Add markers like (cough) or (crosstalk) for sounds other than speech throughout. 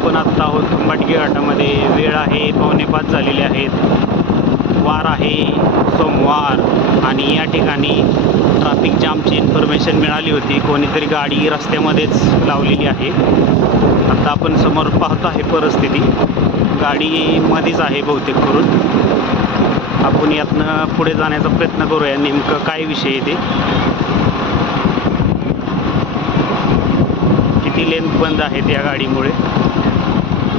आपण आत्ता आहोत खंबाटकी घाटामध्ये वेळ आहे पावणे पाच झालेले आहेत. वार आहे सोमवार. आणि या ठिकाणी ट्रॅफिक जामची इन्फॉर्मेशन मिळाली होती. कोणीतरी गाडी रस्त्यामध्येच लावलेली आहे. आता आपण समोर पाहतो आहे परिस्थिती. गाडीमध्येच आहे बहुतेक करून. आपण यातनं पुढे जाण्याचा प्रयत्न करूया. नेमकं काय विषय आहे ते? किती लेन बंद आहेत या गाडीमुळे?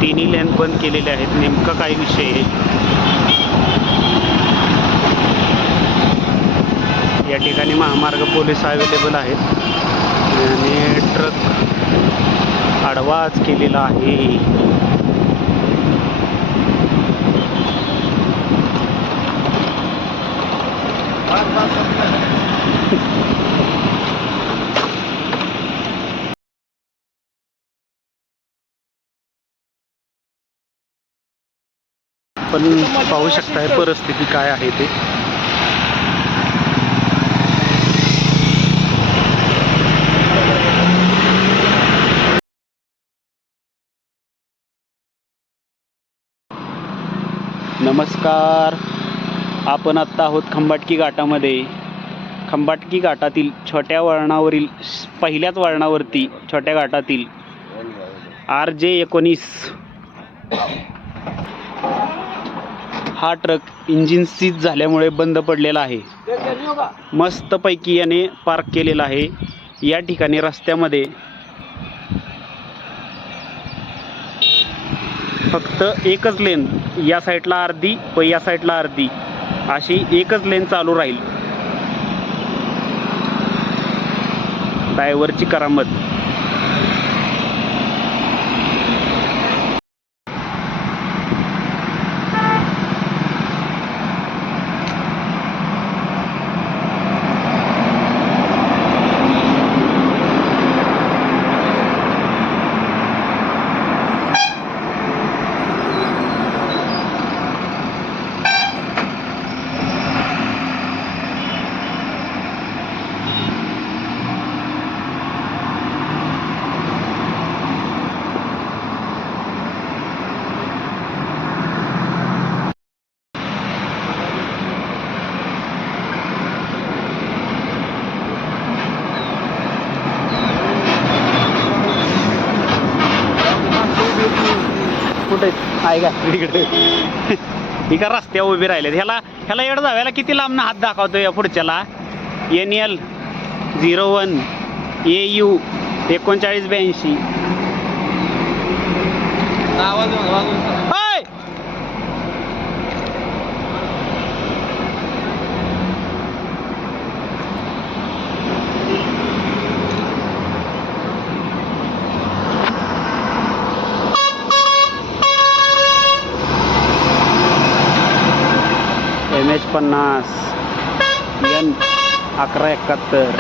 तिन्ही लेन बंद केलेले आहेत. नेमकं काय विषय आहे? या ठिकाणी महामार्ग पोलीस अवेलेबल आहेत. आणि ट्रक आडवाच केलेला आहे. आपण पाहू शकताय परिस्थिती काय आहे ते. नमस्कार. आपण आत्ता आहोत खंबाटकी घाटामध्ये. खंबाटकी घाटातील छोट्या वळणावरील पहिल्याच वळणावरती छोट्या घाटातील आर जे एकोणीस. हा ट्रक इंजिन सीज झाल्यामुळे बंद पडलेला आहे. मस्तपैकी याने पार्क केलेला आहे. या ठिकाणी रस्त्यामध्ये फक्त एकच लेन या साईडला अर्धी व या साईडला अर्धी. अशी एकच लेन चालू राहील. ड्रायव्हरची करामत. आहे का? इकडे. ही का रस्त्यावर उभी ह्याला ह्याला एवढं जाव्याला किती लांब हात दाखवतो या पुढच्याला? N L zero one A U एकोणचाळीस ब्याऐंशी. पन्नास एन अकरा एकाहत्तर.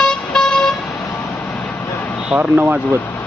हॉर्न वाजवत.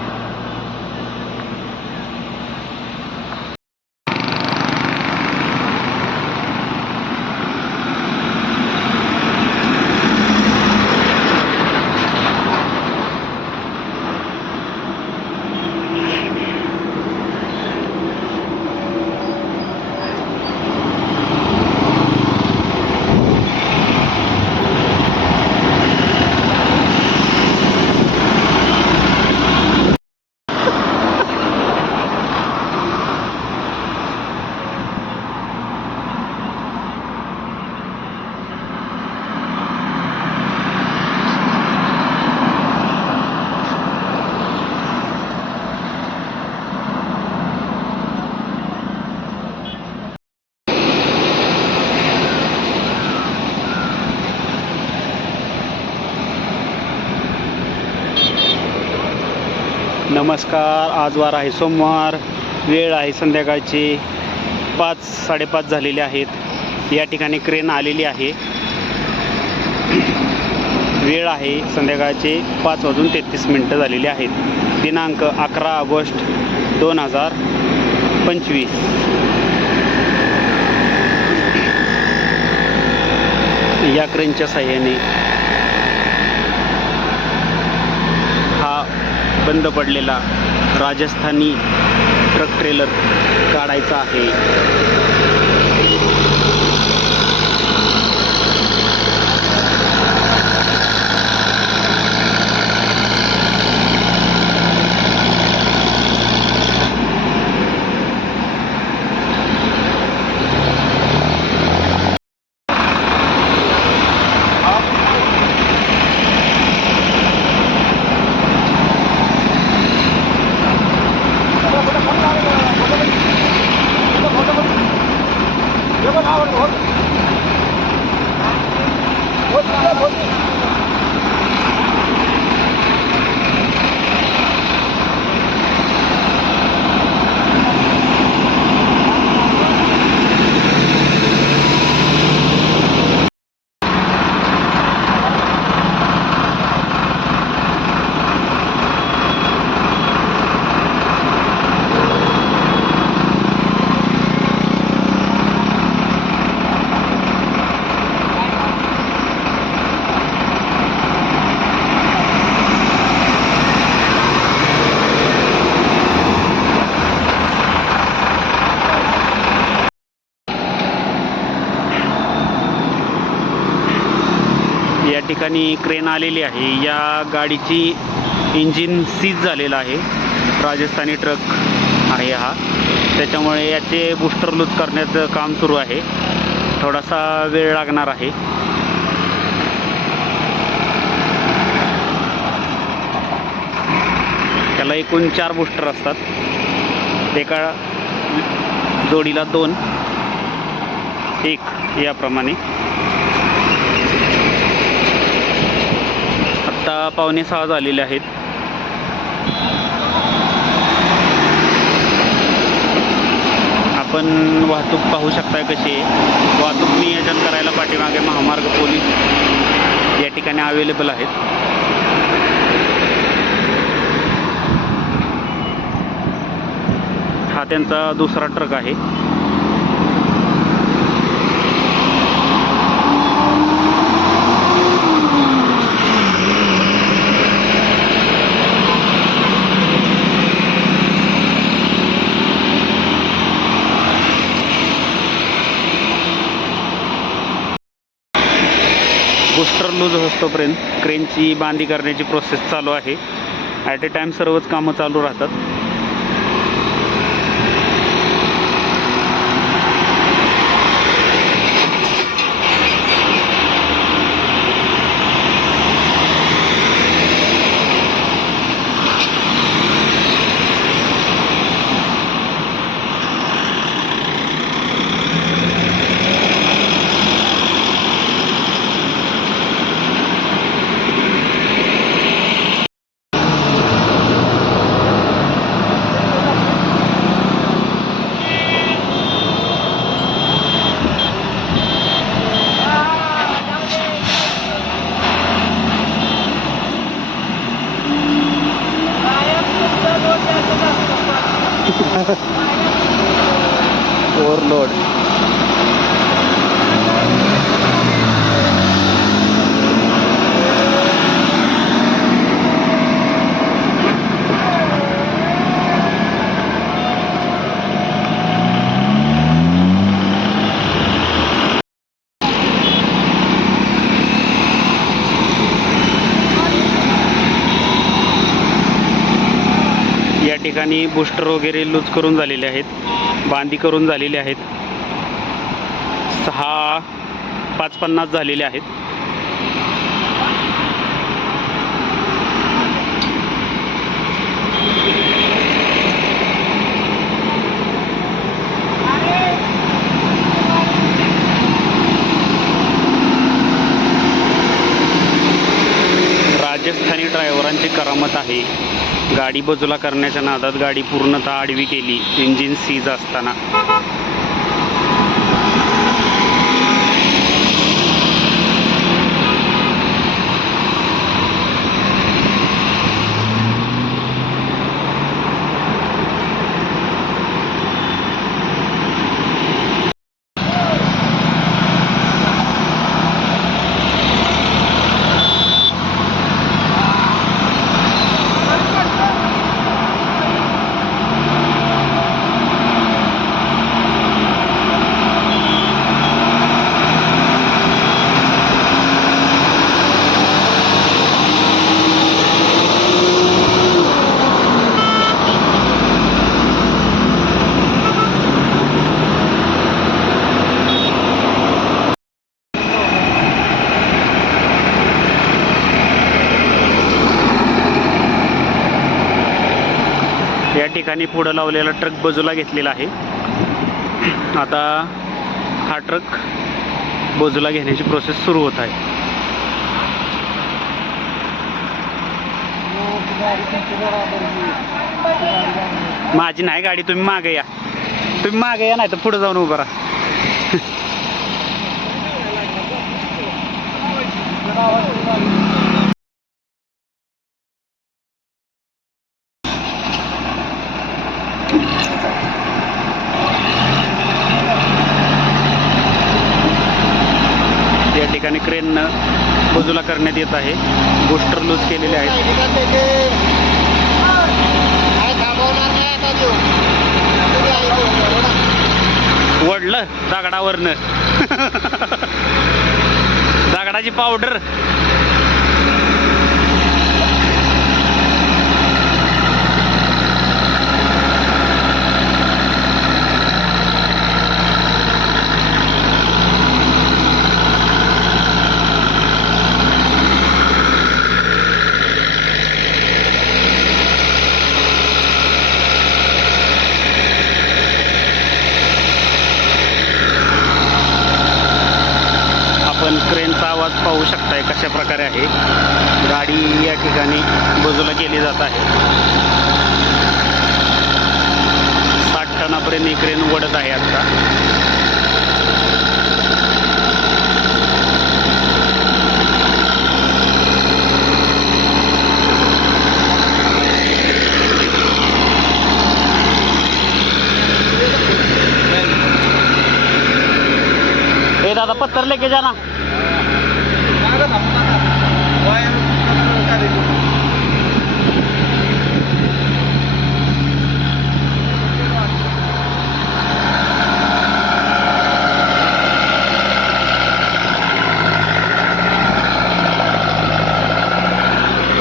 नमस्कार आज वार आहे सोमवार वेळ आहे संध्याकाळची. पाच साडेपाच झालेले आहेत. या ठिकाणी क्रेन आलेली आहे. वेळ आहे संध्याकाळचे पाच वाजून तेहतीस मिनटं झालेली आहेत. दिनांक अकरा ऑगस्ट दोन हजार पंचवीस. या क्रेनच्या साह्याने हा बंद पडलेला राजस्थानी ट्रक ट्रेलर काढायचा आहे या ठिकाणी क्रेन आलेली आहे. या गाडीची इंजिन सीज झालेलं आहे. राजस्थानी ट्रक आहे हा. त्याच्यामुळे याचे बूस्टर लूज करण्याचं काम सुरू आहे. थोडासा वेळ लागणार आहे. त्याला एकूण चार बूस्टर असतात. एका जोडीला दोन. एक याप्रमाणे. आत्ता पावणे सहा झालेले आहेत. आपण वाहतूक पाहू शकताय कशी आहे. वाहतूक नियोजन करायला पाठीमागे महामार्ग पोलीस या ठिकाणी अवेलेबल आहेत. हा त्यांचा दुसरा ट्रक आहे बूस्टर लूज क्रेनची बांधी करण्याची प्रोसेस चालू आहे. ॲट ए टाईम सर्वच कामं चालू राहतात ओव्हरलोड या ठिकाणी बूस्टर वगैरे लूज करून झालेले आहेत. बांधी करून झालेले आहेत. सहा पाच पन्नास झालेले आहेत. राजस्थानी ड्रायव्हरांची करामत आहे. गाडी बाजूला करण्याच्या नादात गाडी पूर्णतः आडवी केली. इंजिन सीज असताना. ठिकाणी पुढं लावलेला ट्रक बाजूला घेतलेला आहे. आता हा ट्रक बाजूला घेण्याची प्रोसेस सुरू होत आहे. माझी नाही गाडी तुम्ही मागे या. तुम्ही मागे या नाही तर पुढे जाऊन उभं राहा (laughs) या ठिकाणी क्रेन बाजूला करण्यात आहे. बूस्टर लूज केलेले आहेत. वडलं दगडावरनं. (laughs) दगडाची पावडर आपण क्रेनचा आवाज पाहू शकताय कशा प्रकारे आहे. गाडी या ठिकाणी बाजूला केली जात आहे. साठ टनापर्यंत ही क्रेन उघडत आहे आता. दादा पत्थर लेके जाना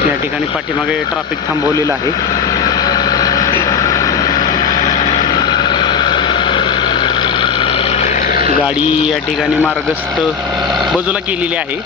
या ठिकाणी पाठीमागे ट्रॅफिक थांबवलेलं आहे. गाडी या ठिकाणी मार्गस्थ बाजूला केलेली आहे.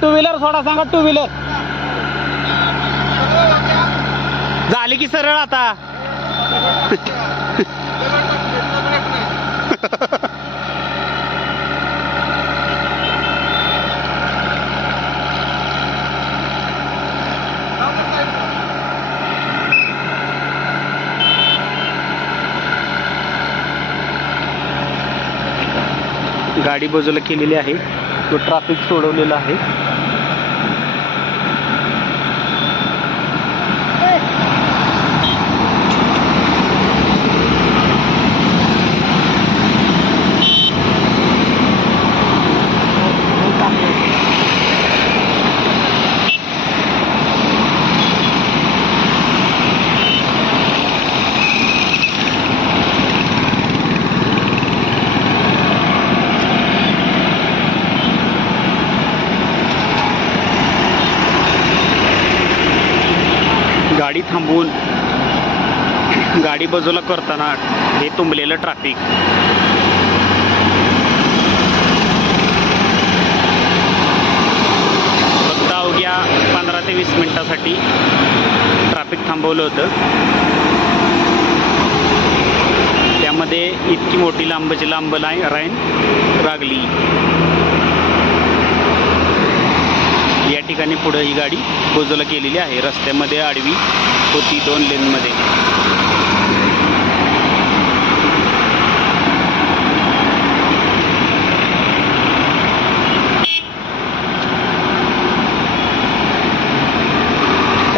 टू व्हीलर सोडा सांगा टू व्हीलर झाली की सरळ आता. गाडी बाजूला केलेली आहे. तो ट्रॅफिक सोडवलेला आहे. गाडी थांबवून गाडी बाजूला करताना हे तुंबलेलं ट्रॅफिक फक्त अवघ्या पंधरा ते वीस मिनिटासाठी ट्रॅफिक थांबवलं होतं. त्यामध्ये इतकी मोठी लांबची लांब लाईन राईन लागली या ठिकाणी पुढं ही गाडी बाजूला केलेली आहे. रस्त्यामध्ये आडवी होती दोन लेनमध्ये.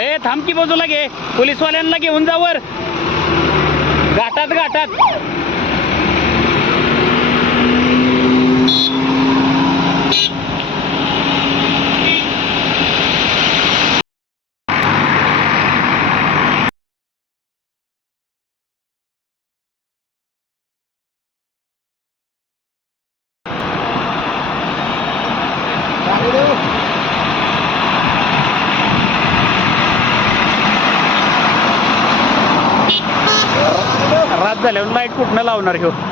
ए थांब की बाजूला घे. पोलीसवाल्यांना घेऊन जावर घाटात घाटात. झाल्यावर लाईट कुठनं लावणार ह्यो